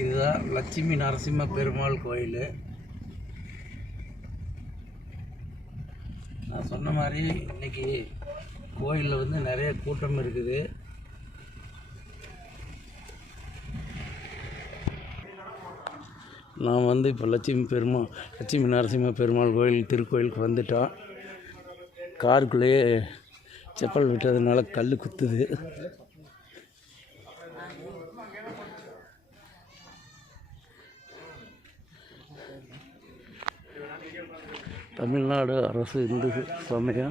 இதுதான் லட்சுமி நரசிம்ம பெருமாள் கோயில். நான் சொன்ன மாதிரி இன்றைக்கி கோயிலில் வந்து நிறைய கூட்டம் இருக்குது. நான் வந்து இப்போ லட்சுமி நரசிம்ம பெருமாள் கோயில் திருக்கோயிலுக்கு வந்துட்டோம். காருக்குள்ளேயே செப்பல் விட்டதுனால கல் குத்துது. தமிழ்நாடு அரசு இந்து சமய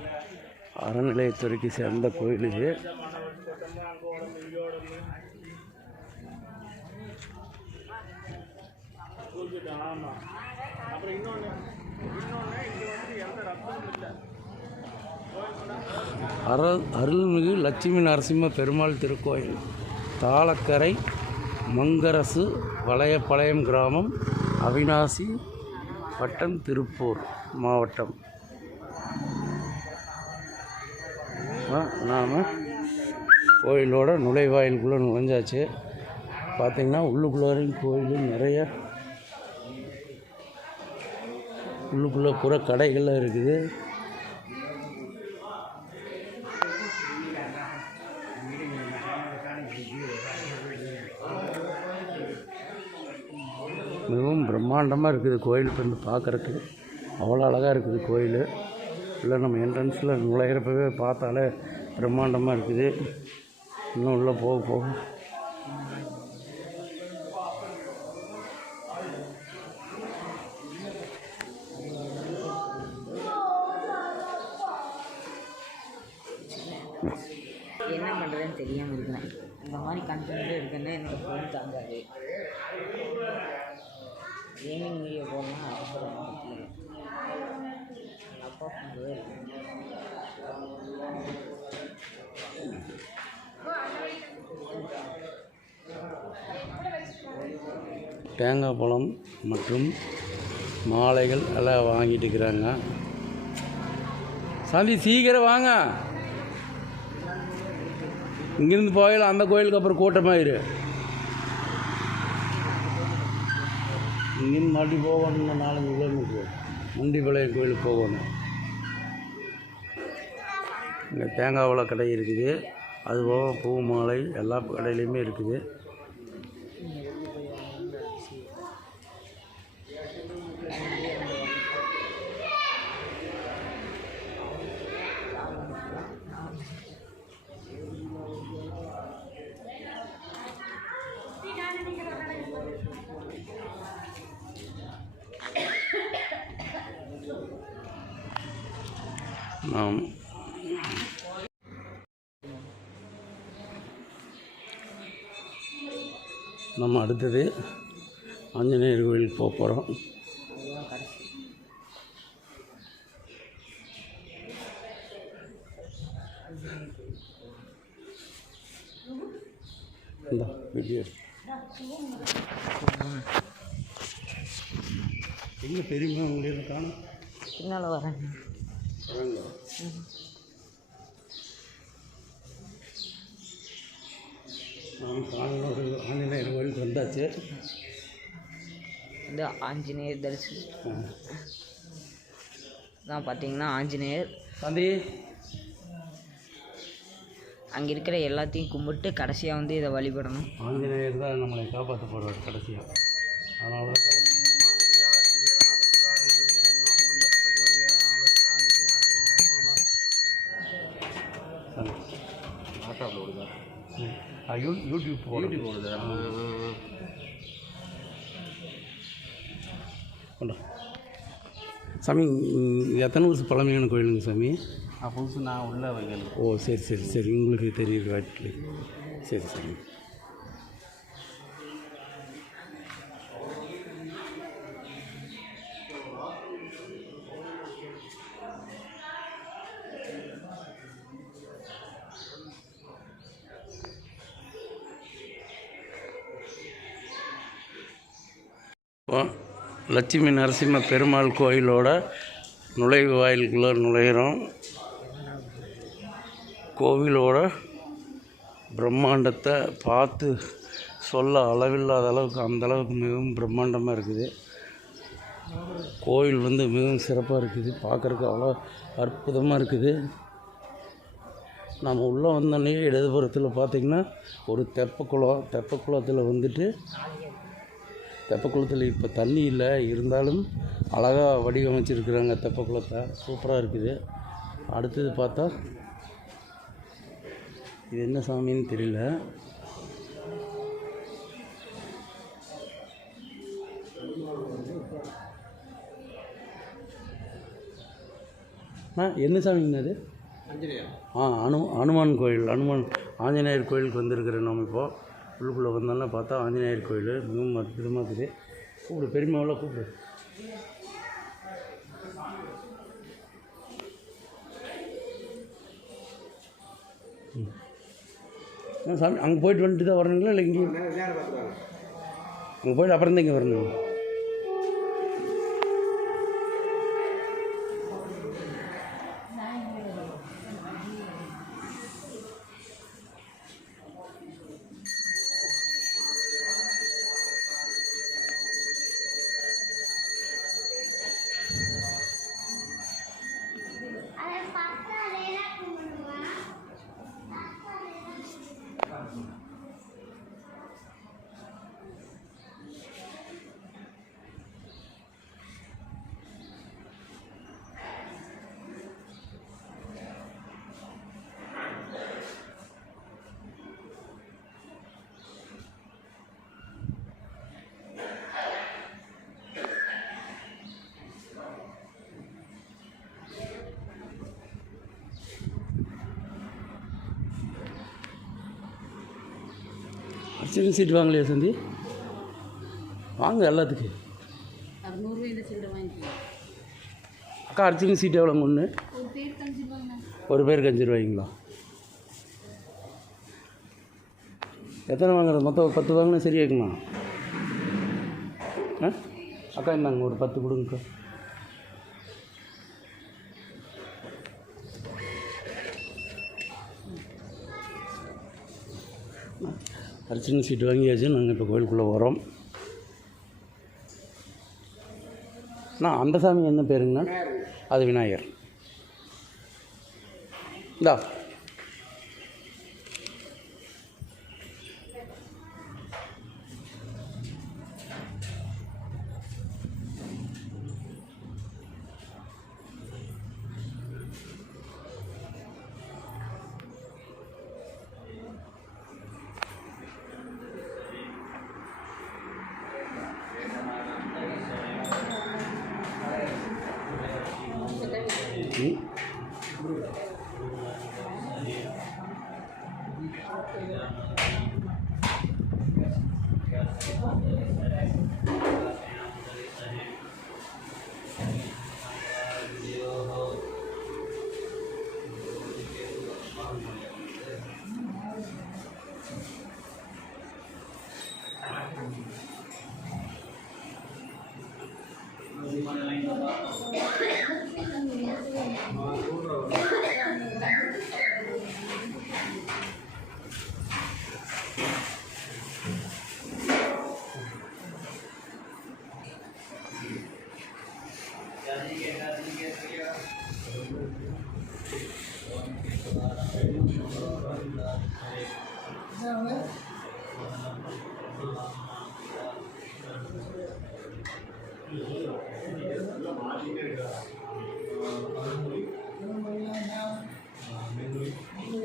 அறநிலையத்துறைக்கு சேர்ந்த கோயில் இது. அருள்மிகு லட்சுமி நரசிம்ம பெருமாள் திருக்கோயில், தாளக்கரை, மங்கரசு, வளையப்பாளையம் கிராமம், அவிநாசி வட்டம், திருப்பூர் மாவட்டம். நாம் கோயிலோட நுழைவாயிலுக்குள்ளே நுழைஞ்சாச்சு. பார்த்திங்கன்னா உள்ளுக்குள்ளே கோயில் நிறைய உள்ளுக்குள்ளே புற கடைகள்லாம் இருக்குது. மிகவும் பிரம்மாண்டமாக இருக்குது கோயில். இப்போ வந்து பார்க்குறதுக்கு அவ்வளோ அழகாக இருக்குது கோயில். இல்லை நம்ம என்ட்ரன்ஸில் நுழையிறப்பவே பார்த்தாலே பிரம்மாண்டமாக இருக்குது. இன்னும் உள்ளே போக என்ன பண்ணுறதுன்னு தெரியாமல் இருக்கிறேன். இந்த மாதிரி கண்டென்ட் இருக்குன்னு என்னோடய ஃபோன் தாங்காது. கேமிங் வீடியோ போடலாம் அப்புறம் அப்பா பண்ணுறது தேங்காய் பழம் மற்றும் மாலைகள் எல்லாம் வாங்கிட்டு இருக்கிறாங்க. சாமி சீக்கிரம் வாங்க, இங்கேருந்து போயிடலாம். அந்த கோயிலுக்கு அப்புறம் கூட்டமாயிரு. இங்கேருந்து மாட்டி போகணும்னா 4-5 கிலோமீட்டர் முண்டிப்பாளையம் கோயிலுக்கு போகணும். இங்கே தேங்காய் பழ கடை இருக்குது. அதுபோக பூ மாலை எல்லா கடையிலையுமே இருக்குது. நம்ம அடுத்தது ஆஞ்சநேயர் கோயிலுக்கு போக போகிறோம். இந்த வீடியோ எங்கே பெரியமா உங்களுக்கு காணும்? பின்னால் வரேன். ஆஞ்சநேயர் கோயிலுக்கு வந்தாச்சு. இந்த ஆஞ்சநேயர் தரிசனம் தான் பார்த்தீங்கன்னா ஆஞ்சநேயர் தம்பி அங்கே இருக்கிற எல்லாத்தையும் கும்பிட்டு கடைசியாக வந்து இதை வழிபடணும். ஆஞ்சநேயர் தான் நம்மளை காப்பாற்ற போடுவார் கடைசியாக. அதனால தான் யூடியூப் போடுது. சாமி எத்தனை வருஷம் பழமையான கோயிலுங்க சாமி? புதுசு நான் உள்ள வைக்கல. ஓ சரி சரி சரி, உங்களுக்கு தெரியுது வாட்டில். சரி சரி. லட்சுமி நரசிம்ம பெருமாள் கோயிலோட நுழைவு வாயிலுக்குள்ளே நுழையிறோம். கோவிலோட பிரம்மாண்டத்தை பார்த்து சொல்ல அளவில்லாத அளவுக்கு அந்த அளவுக்கு மிகவும் பிரம்மாண்டமாக இருக்குது. கோயில் வந்து மிகவும் சிறப்பாக இருக்குது. பார்க்குறக்கு அவ்வளோ அற்புதமாக இருக்குது. நம்ம உள்ளே வந்தோடனே இடதுபுறத்தில் பார்த்திங்கன்னா ஒரு தெப்பக்குளம். தெப்பக்குளத்தில் வந்துட்டு தெப்பக்குளத்தில் இப்போ தண்ணி இல்லை, இருந்தாலும் அழகாக வடிவமைச்சிருக்கிறாங்க தெப்பக்குளத்தை. சூப்பராக இருக்குது. அடுத்தது பார்த்தா இது என்ன சாமின்னு தெரியல. என்ன சாமிங்கண்ணா அது? ஹனுமான் கோயில். ஆஞ்சநேயர் கோயிலுக்கு வந்திருக்கிறேன். நம்ம இப்போது உள்ளுக்குள்ளே வந்தோன்னா பார்த்தா ஆஞ்சநேயர் கோயில் மிகவும் அற்புதமாக இருக்குது. கூப்பிடு பெரியமாவெல்லாம் கூப்பிடு. சாமி அங்கே போயிட்டு வந்துட்டு தான் வரணுங்களா இல்லை இங்கேயும்? அங்கே போயிட்டு அப்புறம் தான் இங்கே வரணும். அர்ச்சனை சீட்டு வாங்கலையா சந்தி? வாங்க எல்லாத்துக்கும். அக்கா அர்ச்சனை சீட்டு எவ்வளோங்க ஒன்று? ஒரு பேருக்கு 5 ரூபாய்ங்களா? எத்தனை வாங்குறது? மொத்தம் ஒரு 10 வாங்கினா சரியாக்குமா? அக்கா இந்தாங்க ஒரு 10 கொடுங்கக்கா. அர்ச்சனை சீட்டு வாங்கியாச்சு. நாங்கள் இப்போ கோயிலுக்குள்ளே வரோம். அந்த சாமி என்ன பேருங்கண்ணா? அது விநாயகர். இந்தா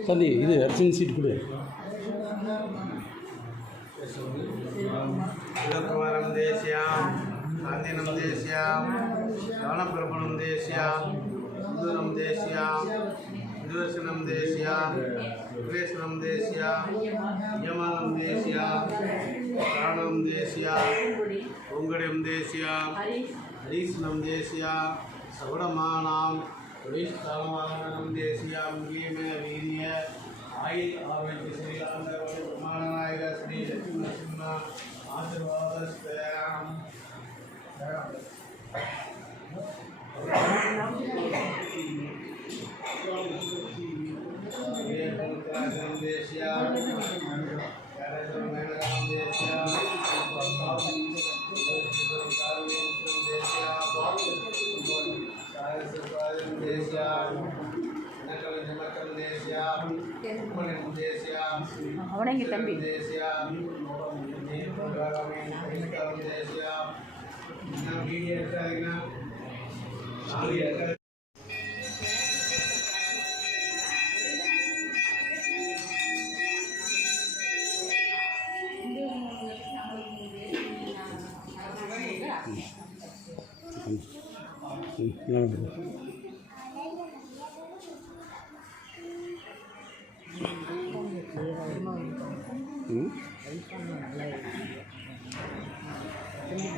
சந்தி இது அர்ச்சனை சீட்டு கொடு. இலக்குவரம் தேசியாம் சாந்தினம் தேசியாம் தானப்பிரபணம் தேசியாம் இந்துரம் தேசியாம் விதுவசனம் தேசியாம் விவேசனம் தேசியாம் யமனம் தேசியாம் பிராணம் தேசியாம் பொங்கடம் தேசியாம் ஹரீஸ்னம் தேசியாம் சகுடமானாம் விஷ்தானவாகனம் தேசியாம் கீம வீரிய ஆயில் ஆரோக்கிய ஸ்ரீராந்த பிரமாணநாயக ஸ்ரீ லட்சுமி நரசிம்ம ஆசீர்வாதஸ்தயாம் தேசியாம் அவனே இங்கே தம்பி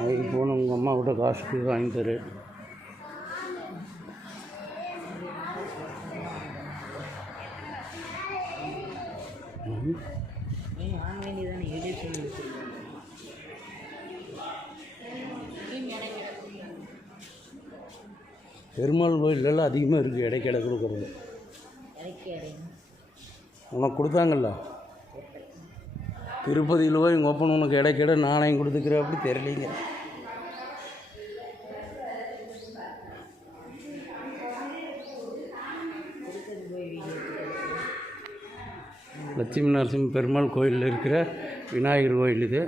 அதுக்கு போன உங்கள் அம்மா கூட காசுக்கு வாங்கி தரு. வாங்க வேண்டியதானே எழுதி சொல்லி பெருமாள் கோயிலெல்லாம் அதிகமாக இருக்குது இடைக்கிட கொடுக்குறது. உனக்கு கொடுத்தாங்கல்ல திருப்பதியில் போய் எங்கள் ஒப்பன் உனக்கு இடைக்கிட நாணயம் கொடுத்துக்கிற அப்படி தெரியலீங்க. லட்சுமி நரசிம்ம பெருமாள் கோயிலில் இருக்கிற விநாயகர் கோயில் இது.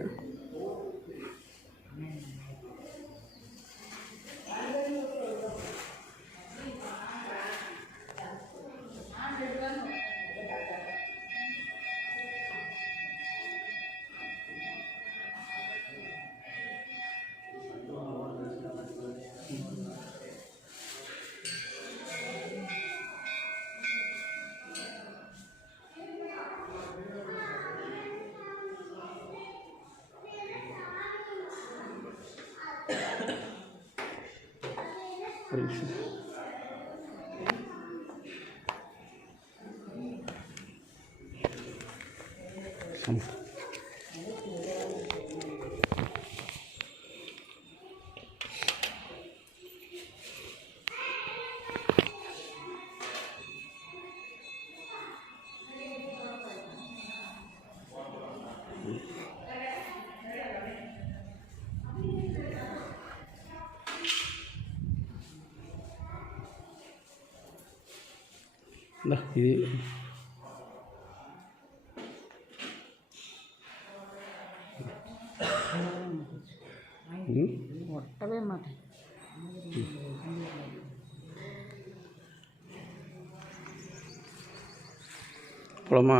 இது ஒட்டவே மாட்டேன். போலாமா?